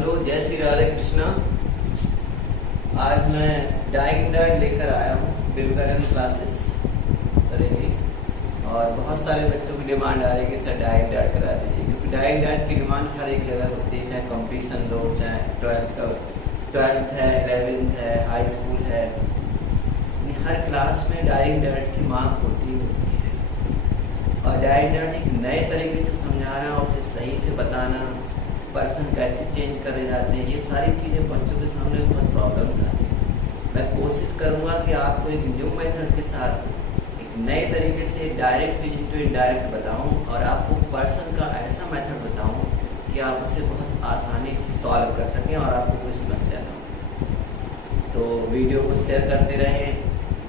Hello, जय श्री राधे कृष्णा। आज मैं डाइट लेकर आया हूँ। विवेकानंद क्लासेस करेंगे और बहुत सारे बच्चों की डिमांड आ रही है कि सर डाइट करा दीजिए, क्योंकि डाइट की डिमांड हर एक जगह होती है, चाहे कंपटीशन लो, चाहे ट्वेल्थ है, 11th है, हाई स्कूल है, हर क्लास में डाइट की मांग होती है। और डाइट एक नए तरीके से समझाना, उसे सही से बताना, पर्सन कैसे चेंज करे जाते हैं, ये सारी चीज़ें बच्चों के सामने बहुत प्रॉब्लम्स आती हैं। मैं कोशिश करूँगा कि आपको एक न्यू मेथड के साथ एक नए तरीके से डायरेक्ट चीज़ टू इनडायरेक्ट बताऊँ और आपको पर्सन का ऐसा मेथड बताऊँ कि आप उसे बहुत आसानी से सॉल्व कर सकें और आपको कोई समस्या ना हो। तो वीडियो को शेयर करते रहें,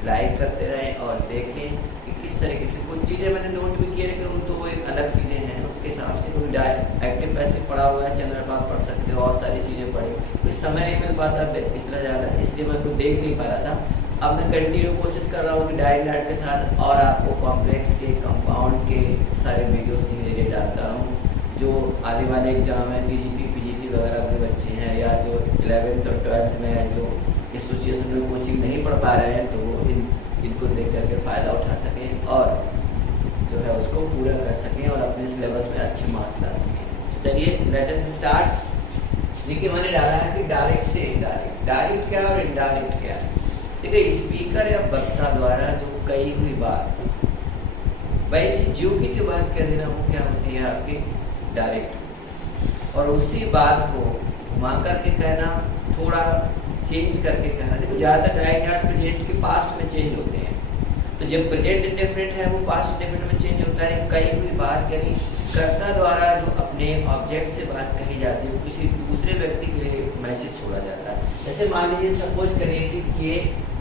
लाइक करते रहें और देखें कि किस तरीके से कुछ चीज़ें मैंने नोट भी किए, लेकिन तो वो एक अलग चीज़ें हैं, उसके हिसाब से कोई एक्टिव पैसे पढ़ा हुआ है चैनल पर आप पढ़ सकते हो और सारी चीज़ें पढ़ी। कुछ समय नहीं मिल पाता इतना ज़्यादा, इसलिए मैं कुछ देख नहीं पा रहा था। अब मैं कंटिन्यू कोशिश कर रहा हूँ कि डाइट के साथ और आपको कॉम्प्लेक्स के, कंपाउंड के सारे वीडियोज़ धीरे धीरे डालता रहूँ। जो आने वाले एग्जाम है, टीजीटी पीजीटी वगैरह के बच्चे हैं या जो 11th और 12th में है, जो इस सिचुएशन में कोचिंग नहीं पढ़ पा रहे हैं, तो वो इनको देख करके फ़ायदा उठा सकें और जो है उसको पूरा कर सकें और अपने सिलेबस में अच्छे मार्क्स ला सकें। चलिए लेट अस स्टार्ट। देखिए मैंने डाला है कि डायरेक्ट से इनडायरेक्ट, डायरेक्ट क्या और इनडायरेक्ट क्या है। देखिए स्पीकर या वक्ता द्वारा जो कही हुई बात, वैसे जो की जो बात कह देना वो क्या होती है आपकी डायरेक्ट, और उसी बात को घुमा करके कहना, थोड़ा चेंज करके कहना। देखो ज़्यादातर डायरेक्ट प्रेजेंट के पास्ट में चेंज होते हैं, तो जब प्रेजेंट इंडेफिनिट है वो पास्ट इंडेफिनिट में चेंज होता है। कही हुई बात यानी कर्ता द्वारा जो अपने ऑब्जेक्ट से बात कही जाती है, किसी दूसरे व्यक्ति के लिए मैसेज छोड़ा जाता है। जैसे मान लीजिए, सपोज करिए कि ये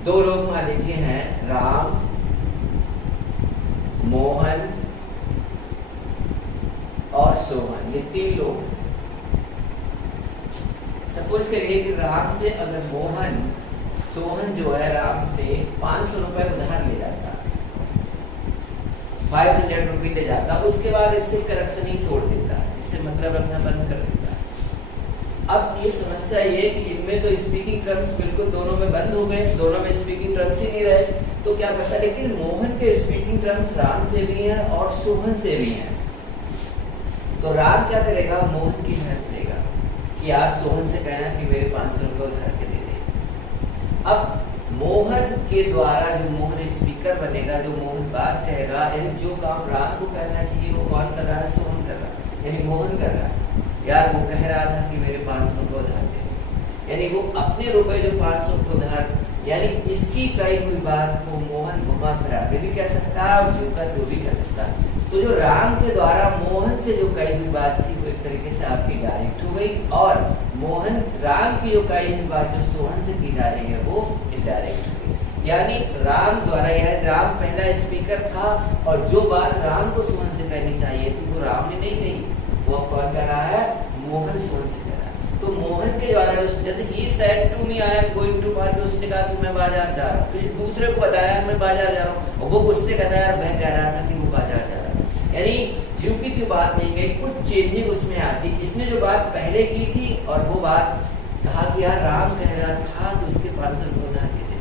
दो लोग मान लीजिए हैं, राम, मोहन और सोहन, ये 3 लोग। सपोज करिए कि राम से अगर सोहन जो है राम से 500 रुपए उधार ले जाता, 500 रुपये ले जाता, उसके बाद इससे करेक्शन ही तोड़ देता है, इससे मतलब रखना बंद कर देता है। अब ये समस्या ये कि इनमें तो स्पीकिंग टर्म्स बिल्कुल दोनों में बंद हो गए, दोनों में स्पीकिंग टर्म्स ही नहीं रहे, तो क्या करता है, लेकिन मोहन के स्पीकिंग टर्म्स राम से भी हैं और सोहन से भी हैं। तो राम क्या करेगा, मोहन की हेल्प लेगा कि आप सोहन से कहना कि मेरे 500 रुपये उधार के दे दे। अब मोहन के द्वारा जो मोहन स्पीकर बनेगा, जो मोहन बात कहेगा, यानी जो काम राम को करना चाहिए वो कौन कर रहा है, सोहन कर रहा है, यानी मोहन कर रहा है। यार वो कह रहा था कि मेरे 500 रुपये उधार दे दे, यानी वो अपने रुपए जो 500 रुपये उधार, यानी इसकी कही हुई बात को मोहन घुमा फिरा के भी कह सकता है और जो कर भी कह सकता है। तो जो राम के द्वारा मोहन से जो कही हुई बात थी वो एक तरीके से आपकी डायरेक्ट हो गई, और मोहन राम की जो कही हुई बात जो सोहन से की जा रही है वो इनडायरेक्ट हो गई। यानी राम द्वारा, यानी राम पहला स्पीकर था और जो बात राम को सोहन से कहनी चाहिए थी वो राम ने नहीं कही, वो कौन कह रहा है, मोहन सोहन से कह रहा है। तो मोहन के द्वारा जो, जैसे ही said to me I am going to market, उसने कहा कि मैं बाजार जा रहा हूँ, किसी दूसरे को बताया मैं बाजार जा रहा हूँ, और वो गुस्से कर रहा है, वह कह रहा था कि वो बाजार जा रहा है। यानी झुकी की बात नहीं गई, कुछ चेंजिंग उसमें आती। इसने जो बात पहले की थी और वो बात कहा कि यार राम कह रहा था तो उसके 500 रुपये उधार के दे।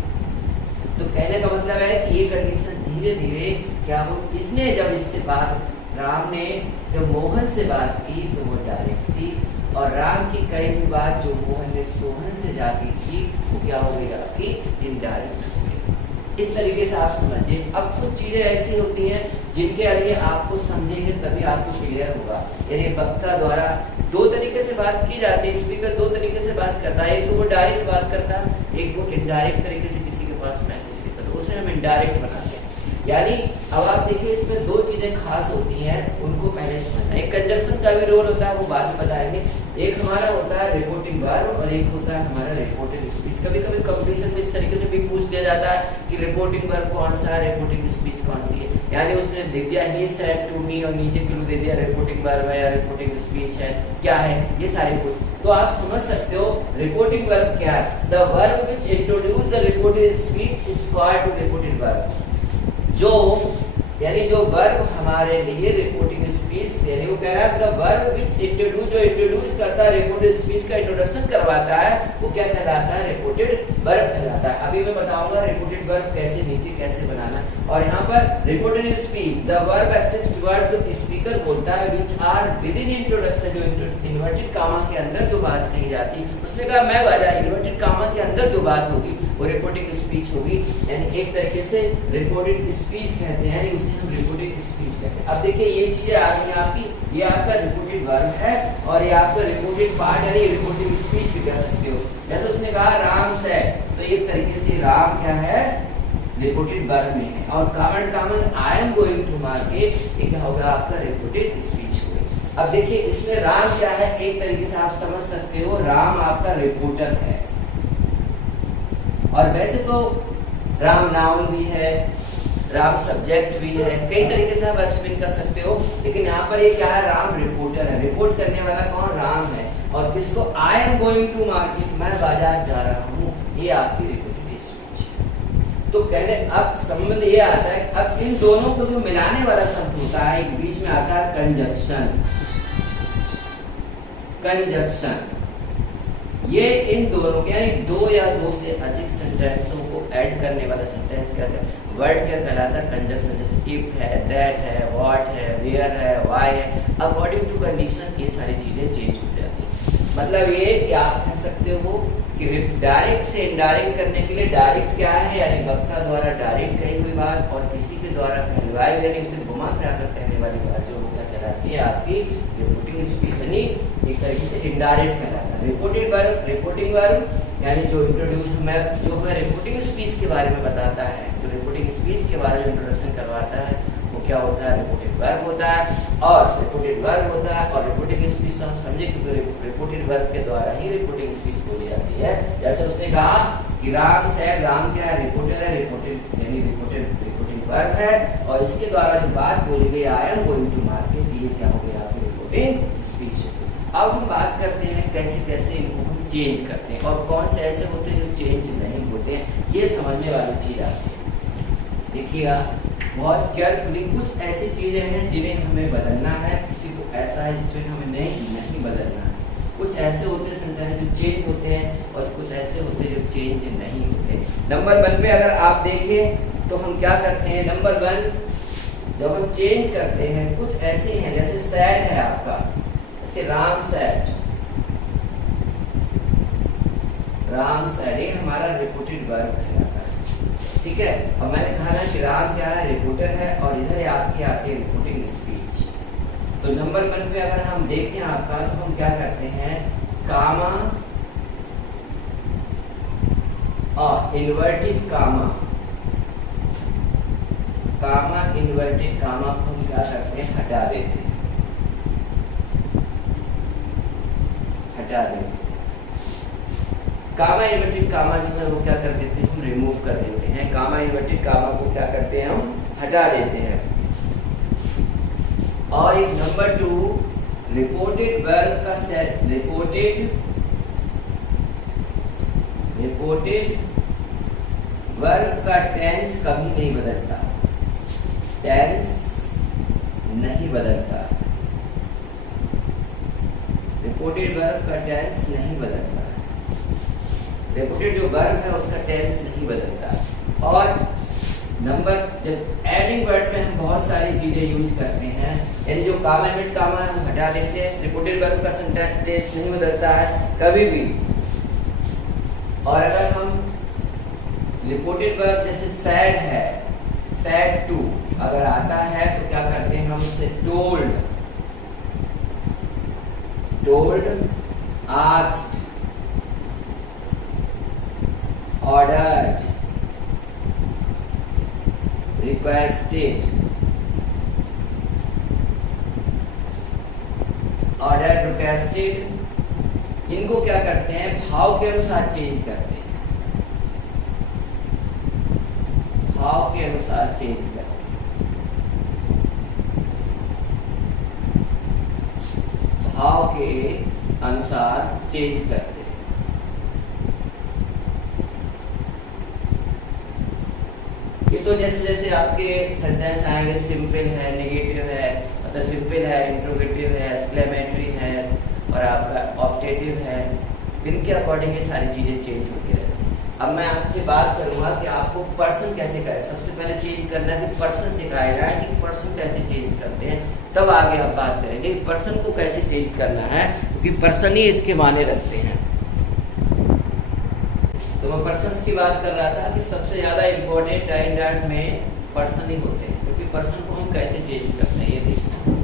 तो कहने का मतलब है कि ये कंडीशन धीरे धीरे क्या हो, इसने जब इससे बात, राम ने जब मोहन से बात की तो वो डायरेक्ट थी, और राम की कही हुई बात जो मोहन ने सोहन से जाती थी वो क्या हो गई आपकी, इनडायरेक्ट हो गई। इस तरीके से आप समझिए। अब कुछ चीज़ें ऐसी होती हैं जिनके लिए आपको समझेंगे तभी आपको क्लियर होगा। यानी वक्ता द्वारा 2 तरीके से बात की जाती है, स्पीकर 2 तरीके से बात करता है, एक तो वो डायरेक्ट बात करता है, एक वो इनडायरेक्ट तरीके से किसी के पास मैसेज देता है, तो उसे हम इनडायरेक्ट बनाते हैं। यानी अब आप देखिए इसमें 2 चीज़ें खास होती हैं, उनको पहले समझना। एक कंजक्शन का भी रोल होता है, वो बाद में बताएंगे। एक हमारा होता है रिपोर्टिंग वर्ब और एक होता है हमारा रिपोर्टेड स्पीच। कभी कभी कंपटीशन में इस तरीके से भी पूछ दिया जाता है कि रिपोर्टिंग वर्ब कौन सा है, रिपोर्टिंग स्पीच कौन सी है। यानी उसने लिख दिया ही सेड टू मी और नीचे क्लू दे दिया रिपोर्टिंग वर्ब है या रिपोर्टिंग स्पीच है, क्या है, ये सारे कुछ। तो आप समझ सकते हो रिपोर्टिंग वर्ब क्या है। The verb which introduce the reported speech is called reported verb. जो यानी जो वर्ब हमारे लिए रिपोर्टिंग स्पीच थे, वो कह रहा है द वर्ब व्हिच इंट्रोड्यूस, जो इंट्रोड्यूस करता है रिपोर्टेड स्पीच का इंट्रोडक्शन करवाता है, वो क्या कहलाता है? रिपोर्टेड वर्ब कहलाता है। अभी मैं बताऊंगा रिपोर्टेड वर्ब कैसे नीचे कैसे बनाना। और यहाँ पर reported speech the verb accepts word जो स्पीकर बोलता है which are within introduction, जो इन्वर्टेड कामा के अंदर जो बात कही जाती है, उसने कहा मैं बाजा इन्वर्टेड कामा के अंदर जो बात होगी वो रिपोर्टिंग स्पीच होगी। यानी एक तरीके से रिपोर्टेड स्पीच कहते हैं, यानी उसे हम रिपोर्टेड स्पीच कहते हैं। अब देखिए ये चीजें आ गई आपकी, ये आपका रिपोर्टेड वर्ब है और ये आपका रिपोर्टेड पार्ट यानी रिपोर्टिंग स्पीच भी कह सकते हो। जैसे उसने कहा राम सेड, तो एक तरीके से राम क्या है? रिपोर्टेड वर्ब में है। और common I am going to market, ये क्या होगा? आपका रिपोर्टेड स्पीच हो गई। अब देखिए इसमें राम क्या है? एक तरीके से आप समझ सकते हो राम आपका रिपोर्टर है। और वैसे तो राम नाउन भी है, राम सब्जेक्ट भी है, कई तरीके से आप एक्सप्लेन कर सकते हो, लेकिन यहाँ पर ये क्या है? राम रिपोर्टर है। रिपोर्ट करने वाला कौन? राम है। और किसको? I am going to market, मैं बाजार जा रहा हूँ, ये आपकी रिपोर्टेड स्पीच है। तो कहने अब संबंध ये आता है, अब इन दोनों को जो मिलाने वाला शब्द होता है, एक बीच में आता है कंजक्शन। कंजक्शन ये इन दोनों के यानी दो या दो से अधिक सेंटेंसों को ऐड करने वाला सेंटेंस क्या है? वर्ड क्या कहलाता है? कंजक्शन। जैसे इफ है, दैट है, व्हाट है, वेयर है, व्हाई है, अकॉर्डिंग टू कंडीशन ये सारी चीजें चेंज हो जाती है। मतलब ये कि आप कह सकते हो कि डायरेक्ट से इनडायरेक्ट करने के लिए डायरेक्ट क्या है? यानी वक्ता द्वारा डायरेक्ट कही हुई बात, और किसी के द्वारा कहलवाई यानी उसे घुमा फिराकर कहने वाली बात जो क्या कहलाती है? आपकी रिपोर्टिंग स्पीच, यानी एक तरीके से इनडायरेक्ट कहलाता है। रिपोर्टेड वर्ब, रिपोर्टिंग वर्ब यानी जो इंट्रोड्यूस जो हमें रिपोर्टिंग स्पीच के बारे में बताता है, जो रिपोर्टिंग स्पीच के बारे में इंट्रोडक्शन करवाता है, वो क्या होता है? रिपोर्टेड वर्ब होता है। और रिपोर्टेड वर्ब होता है और रिपोर्टिंग स्पीच तो हम समझे क्योंकि रिपोर्टेड वर्ब के द्वारा ही रिपोर्टिंग स्पीच बोली जाती है। जैसे उसने कहा कि राम सेड, राम क्या है? रिपोर्टर है। रिपोर्टेड यानी रिपोर्टिंग वर्ब है और इसके द्वारा जो बात बोली गई I am going to market, ये क्या हो गया? आपकी रिपोर्टिंग स्पीच। अब हम बात करते हैं कैसे कैसे इनको हम चेंज करते हैं और कौन से ऐसे होते हैं जो चेंज नहीं होते हैं, ये समझने वाली चीज आती है। देखिएगा बहुत केयरफुली, कुछ ऐसी चीजें हैं जिन्हें हमें बदलना है, किसी को ऐसा है जिसमें हमें नहीं बदलना है। कुछ ऐसे होते हैं सेंटेंस जो चेंज होते हैं और कुछ ऐसे होते हैं जो चेंज नहीं होते। नंबर 1 पे अगर आप देखें तो हम क्या करते हैं? नंबर 1 जब हम चेंज करते हैं कुछ ऐसे हैं, जैसे सैड है आपका, जैसे राम सैड, राम सैड ये हमारा रिपोर्टेड वर्ब कहलाता है। ठीक है, और मैंने कहा ना कि राम क्या है? रिपोर्टर है और इधर आपकी आती है रिपोर्टिंग स्पीच। तो नंबर 1 पे अगर हम देखें आपका तो हम क्या करते हैं? कामा और इन्वर्टेड कामा, कामा इन्वर्टेड कामा को हम क्या करते हैं? हटा देते हैं, हटा देते हैं। कामा इन्वर्टेड कामा जो है वो क्या कर देते हैं? हम रिमूव कर देते हैं। कामा इन्वर्टेड कामा को क्या करते हैं? हम हटा देते हैं। और एक नंबर 2 रिपोर्टेड वर्ब का सेट, रिपोर्टेड वर्ब का टेंस कभी नहीं बदलता, टेंस नहीं बदलता, रिपोर्टेड वर्ब का टेंस नहीं बदलता, रिपोर्टेड जो वर्ब है उसका टेंस नहीं बदलता। और नंबर जब एडिंग वर्ड में हम बहुत सारी चीजें यूज करते हैं, यानी जो कामा इन्वर्टेड कामा है हम हटा देते हैं, रिपोर्टेड वर्ब का टेंस नहीं बदलता है कभी भी। और अगर हम रिपोर्टेड वर्ब जैसे सैड है, सैड टू अगर आता है तो क्या करते हैं? हम इसे told, asked, ordered, requested, order, requested, इनको क्या करते हैं? भाव के अनुसार चेंज करते हैं, भाव के अनुसार चेंज करते हैं, भाव के अनुसार चेंज करते हैं। ये तो इसको जैसे जैसे आपके सेंटेंस आएंगे, सिंपल है, नेगेटिव है, मतलब सिंपल है, इंट्रोगेटिव है, एक्सक्लेमेटरी है और आपका ऑप्टेटिव है, इनके अकॉर्डिंग ये सारी चीज़ें चेंज होती रहती हैं। अब मैं आपसे बात करूंगा कि आपको पर्सन कैसे करें। सबसे पहले चेंज करना है कि पर्सन सिखाया जाए कि पर्सन कैसे चेंज करते हैं, तब आगे आप बात करेंगे कि पर्सन को कैसे चेंज करना है, क्योंकि पर्सन ही इसके माने रखते हैं। तो मैं पर्सन्स की बात कर रहा था कि सबसे ज़्यादा इम्पोर्टेंट डायरेक्ट में पर्सन ही होते हैं, क्योंकि पर्सन को हम कैसे चेंज करते हैं ये देखना।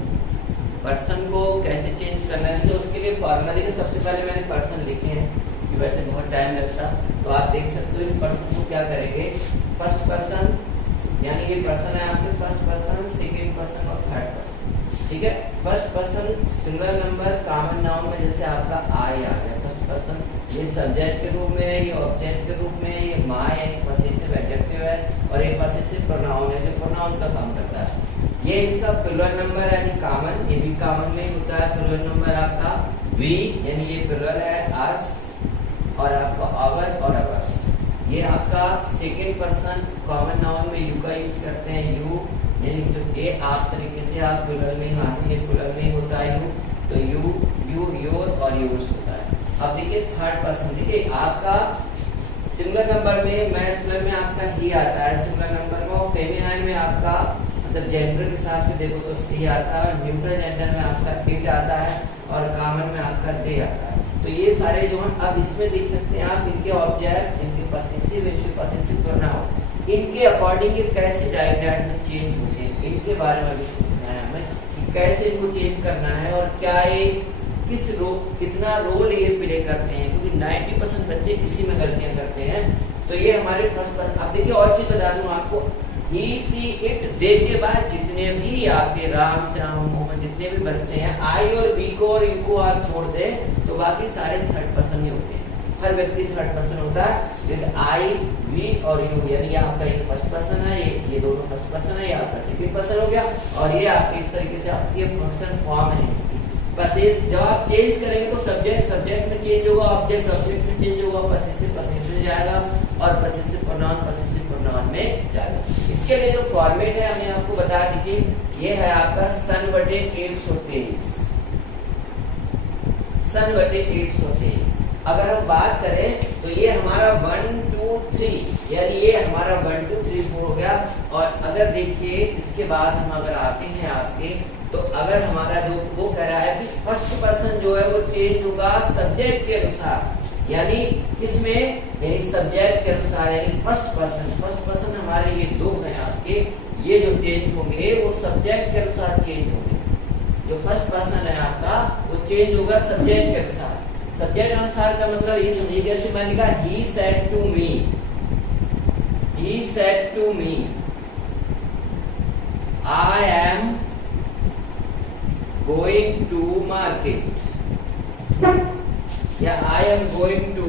पर्सन को कैसे चेंज करना है तो उसके लिए फॉर्मूला देखिए। सबसे पहले मैंने पर्सन लिखे हैं, कि वैसे बहुत टाइम लगता, तो आप देख सकते हो इन पर्सन को क्या करेंगे। फर्स्ट पर्सन यानी ये पर्सन है आपके फर्स्ट पर्सन, सेकेंड पर्सन और थर्ड पर्सन, ठीक है। First person single number common noun में जैसे आपका आई आ गया फर्स्ट पर्सन, ये सब्जेक्ट के रूप में है, ये ऑब्जेक्ट के रूप में है, ये माय एक पसेसिव एडजेक्टिव है और एक पसेसिव प्रोनाउन है जो प्रोनाउन का काम करता है। ये इसका प्लुरल नंबर यानी कॉमन, ये भी कॉमन में होता है। प्लुरल नंबर आपका वी यानी ये प्लुरल है, अस और आपका आवर और अवर्स। ये आपका सेकेंड पर्सन कॉमन नाउन में यू का यूज करते हैं, यू यानी ये आप तरीके से आप प्लुरल में माने, ये प्लुरल में होता है यू, तो यू, यू, योर और योर्स होता है। अब देखिए थर्ड पर्सन, देखिए आपका सिंगुलर नंबर में मैस्कुलर में आपका ही आता है सिंगुलर नंबर में, और फेमिनाइन में आपका मतलब जेंडर के हिसाब से देखो तो सी आता है, न्यूट्रल जेंडर में आपका इट आता है और कॉमन में आपका दे आता है। तो ये सारे जो हैं अब इसमें देख सकते हैं आप इनके ऑब्जेक्ट, इनके पसेसिव प्रोनाउन, इनके अकॉर्डिंग ये कैसे डायरेक्ट में चेंज होते हैं, इनके बारे में भी सोचना है हमें कि कैसे इनको चेंज करना है और क्या ये कितना रोल ये प्ले करते हैं, क्योंकि 90% बच्चे इसी में गलतियां करते हैं। तो ये हमारे फर्स्ट पर्सन। अब देखिए और चीज बता दूं आपको, ही सी इट दे के बाद जितने भी आपके राम श्याम मोहन जितने भी बचते हैं, आई और वी को और यू को आप छोड़ दें तो बाकी सारे थर्ड पर्सन ही होते हैं। हर व्यक्ति थर्ड पर्सन होता है, लेकिन आई, वी और यू यानी ये आपका एक फर्स्ट पर्सन है, ये दोनों फर्स्ट पर्सन है, ये आपका सेकंड पर्सन हो गया और ये आपके इस तरीके से आपकी फंक्शन फॉर्म है इसकी। पसेस जब आप चेंज करेंगे तो सब्जेक्ट में चेंज होगा, ऑब्जेक्ट में चेंज होगा, पसेसिव जाएगा और पसेसिव प्रोनाउन में जाएगा। इसके लिए जो फॉर्मेट है हमने आपको बता दीजिए, ये है आपका सन बटे 123, सन बटे 123। अगर हम बात करें तो ये हमारा 1 2 3 यानी ये हमारा 1 2 3 4 हो गया। और अगर देखिए इसके बाद हम अगर आते हैं आपके, तो अगर हमारा जो वो कह रहा है कि फर्स्ट पर्सन जो है वो चेंज होगा सब्जेक्ट के अनुसार, यानी किसमें, यानी सब्जेक्ट के अनुसार, यानी फर्स्ट पर्सन हमारे ये दो हैं आपके, ये जो चेंज होंगे वो सब्जेक्ट के अनुसार चेंज होंगे। जो फर्स्ट पर्सन है आपका वो चेंज होगा सब्जेक्ट के अनुसार। सब्जेक्ट के अनुसार का मतलब ये समझिए, जैसे मैंने लिखा he said to me I am going to market या I am going to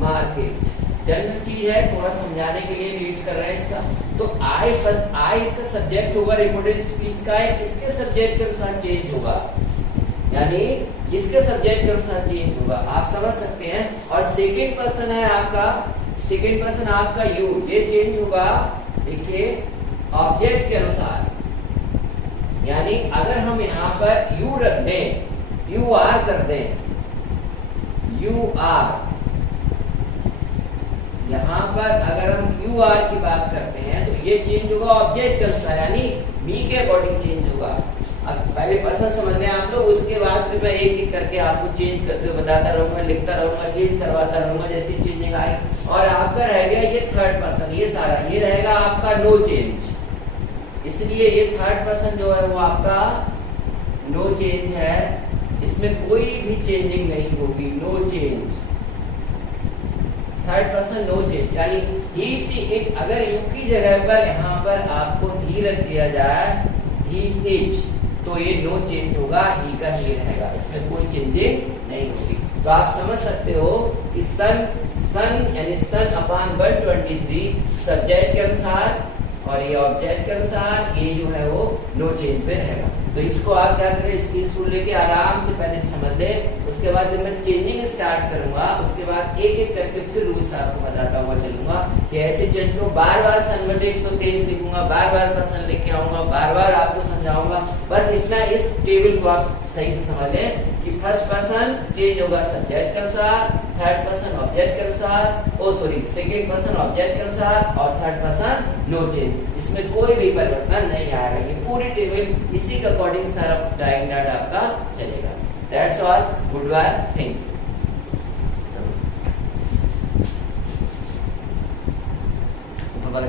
market। General चीज है, थोड़ा समझाने के लिए यूज कर रहे हैं इसका। तो I इसका सब्जेक्ट होगा, रिपोर्टेड स्पीच का है, इसके सब्जेक्ट के अनुसार चेंज होगा, यानी इसके सब्जेक्ट के अनुसार चेंज होगा, आप समझ सकते हैं। और सेकेंड पर्सन है आपका, सेकेंड पर्सन आपका यू, ये चेंज होगा देखिए ऑब्जेक्ट के अनुसार, यानी अगर हम यहाँ पर यू रख दें, यू आर कर दें, यू आर, यहाँ पर अगर हम यू आर की बात करते हैं तो ये चेंज होगा ऑब्जेक्ट के अनुसार, यानी मी के अकॉर्डिंग चेंज होगा। अब पहले पर्सन समझ लें आप लोग, उसके बाद फिर मैं एक एक करके आपको चेंज करते हुए बताता रहूंगा, लिखता रहूंगा, चेंज करवाता रहूंगा जैसी चेंजिंग आई। और आपका रह गया ये थर्ड पर्सन, ये सारा ये रहेगा आपका नो चेंज, इसलिए ये थर्ड पर्सन जो है वो आपका नो चेंज है, इसमें कोई भी चेंजिंग नहीं होगी, no change. Third person no change, यानी ही सी इट, अगर यू की जगह पर यहाँ पर आपको ही रख दिया जाए, ही इज, तो ये नो चेंज होगा, ही का ही रहेगा, इसमें कोई चेंजिंग नहीं होगी। तो आप समझ सकते हो कि सन यानी सन अपॉन 123 सब्जेक्ट के अनुसार और ये ऑब्जेक्ट के अनुसार, ये जो है वो नो चेंज में रहेगा। तो इसको आप क्या करें, स्क्रीनशॉट लेके आराम से पहले समझ ले, उसके बाद जब मैं चेंजिंग स्टार्ट करूंगा उसके बाद एक एक करके फिर रूल्स आपको बताता हुआ चलूंगा कि ऐसे चेंज को बार बार सनवर्टेड को तेज लिखूंगा, बार बार पर्सन लेके आऊंगा, बार बार आपको समझाऊंगा। बस इतना इस टेबल को आप सही से समझ लें कि फर्स्ट पर्सन चेंज होगा सब्जेक्ट के अनुसार, थर्ड पर्सन ऑब्जेक्ट के अनुसार, ओ सॉरी सेकंड पर्सन ऑब्जेक्ट के अनुसार और थर्ड पर्सन नो चेंज। इसमें कोई भी परिवर्तन नहीं आएगा। ये पूरी टेबल इसी के अकॉर्डिंग सारा ड्राइंग डाटा आपका चलेगा। That's all, goodbye, thank you.